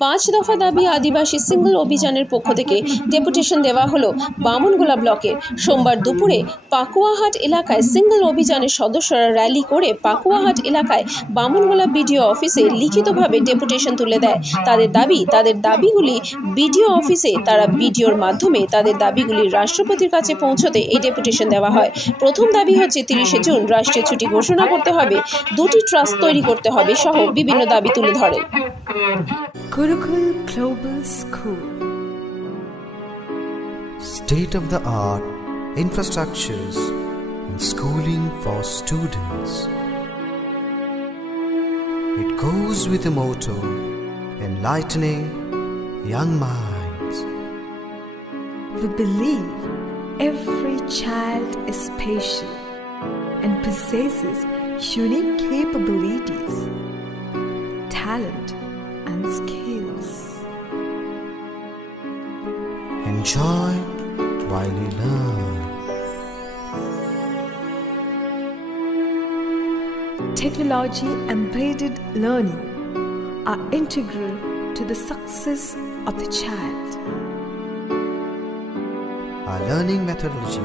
পাঁচ দফা দাবি আদিবাসী সিঙ্গল অভিযানের পক্ষ থেকে ডেপুটেশন দেওয়া হলো বামনগোলা ব্লকের সোমবার দুপুরে পাকুয়াহাট এলাকায় সিঙ্গল অভিযানের সদস্যরা র্যালি করে পাকুয়াহাট এলাকায় বামনগোলা বিডিও অফিসে লিখিতভাবে ডেপুটেশন তুলে দেয়। তাদের দাবি, তাদের দাবিগুলি বিডিও অফিসে তারা বিডিওর মাধ্যমে তাদের দাবিগুলি রাষ্ট্রপতির কাছে পৌঁছতে এই ডেপুটেশন দেওয়া হয়। প্রথম দাবি হচ্ছে তিরিশে জুন রাষ্ট্রীয় ছুটি ঘোষণা করতে হবে, দুটি ট্রাস্ট তৈরি করতে হবে সহ বিভিন্ন দাবি তুলে ধরে। Gurukul Global School. state of the art infrastructures and schooling for students. It goes with the motto enlightening young minds. We believe every child is special and possesses unique capabilities, talent, and skills. Enjoy while you learn. Technology embedded learning are integral to the success of the child. Our learning methodology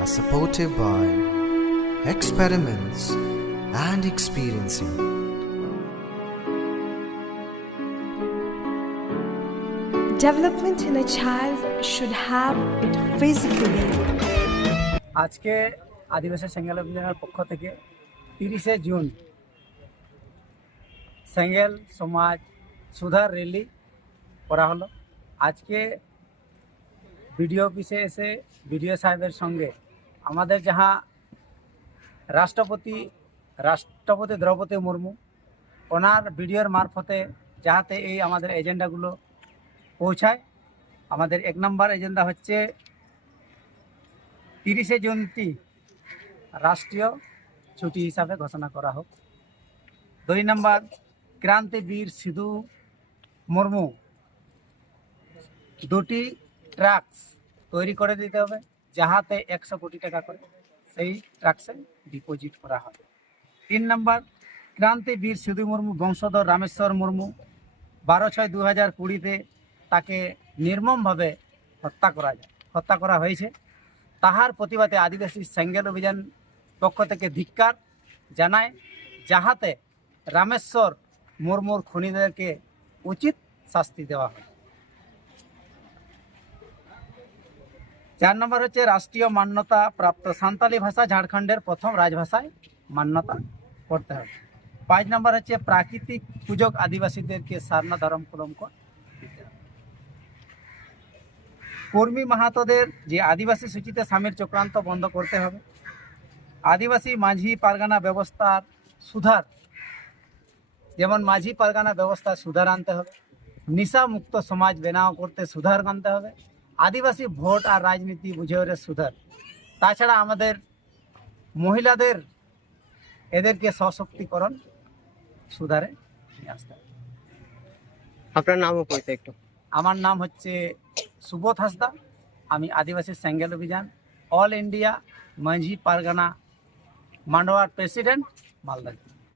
are supported by experiments and experiencing. Development in a child should have it physically, আজকে আদিবাসী সেঙ্গেল অভিযানের পক্ষ থেকে তিরিশে June সেঙ্গেল সমাজ সুধার rally করা হলো। আজকে বিডিও অফিসে এসে বিডিও সাহেবের সঙ্গে আমাদের যাহা রাষ্ট্রপতি রাষ্ট্রপতি দ্রৌপদী মুর্মু ওনার ভিডিওর মারফতে যাহাতে এই আমাদের এজেন্ডাগুলো পৌঁছায়। আমাদের এক নম্বর এজেন্ডা হচ্ছে তিরিশে জুনটি রাষ্ট্রীয় ছুটি হিসাবে ঘোষণা করা হোক। দুই নম্বর ক্রান্তিবীর সিধু মুর্মু, দুটি ট্রাক্স তৈরি করে দিতে হবে, যাহাতে একশো কোটি টাকা করে সেই ট্রাক্সে ডিপোজিট করা হয়। তিন নম্বর ক্রান্তিবীর সিধু মুর্মু, বংশধর রামেশ্বর মুর্মু, বারো ছয় দু হাজার কুড়িতে তাকে নির্মমভাবে হত্যা করা যায়, হত্যা করা হয়েছে। তাহার প্রতিবাদে আদিবাসী সেঙ্গেল অভিযান পক্ষ থেকে ধিক্কার জানায়, যাহাতে রামেশ্বর মুরমুর খুনিদেরকে উচিত শাস্তি দেওয়া হয়। চার নম্বর হচ্ছে রাষ্ট্রীয় মান্যতা প্রাপ্ত সাঁওতালি ভাষা ঝাড়খণ্ডের প্রথম রাজভাষায় মান্যতা করতে হবে। পাঁচ নম্বর হচ্ছে প্রাকৃতিক পূজক আদিবাসীদেরকে সারনা ধরম কলঙ্ক দিতে হবে কর্মী মাহাতোদের যে আদিবাসী সূচিতে স্বামীর চক্রান্ত বন্ধ করতে হবে। আদিবাসী মাঝি পারগানা ব্যবস্থার সুধার যেমন মাঝি পারগানা ব্যবস্থা সুধার আনতে হবে। নিশা মুক্ত সমাজ বেনাও করতে সুধার আনতে হবে। আদিবাসী ভোট আর রাজনীতি বুঝে ওরে সুধার। তাছাড়া আমাদের মহিলাদের এদেরকে সশক্তিকরণ সুধারে নিয়ে আসতে হবে। আপনার নামও পরিচয় একটু। আমার নাম হচ্ছে সুবোধ হাসদা আমি আদিবাসী স্যাঙ্গেল অভিযান অল ইন্ডিয়া মাঝি পারগানা মান্ডোয়ার প্রেসিডেন্ট মালদা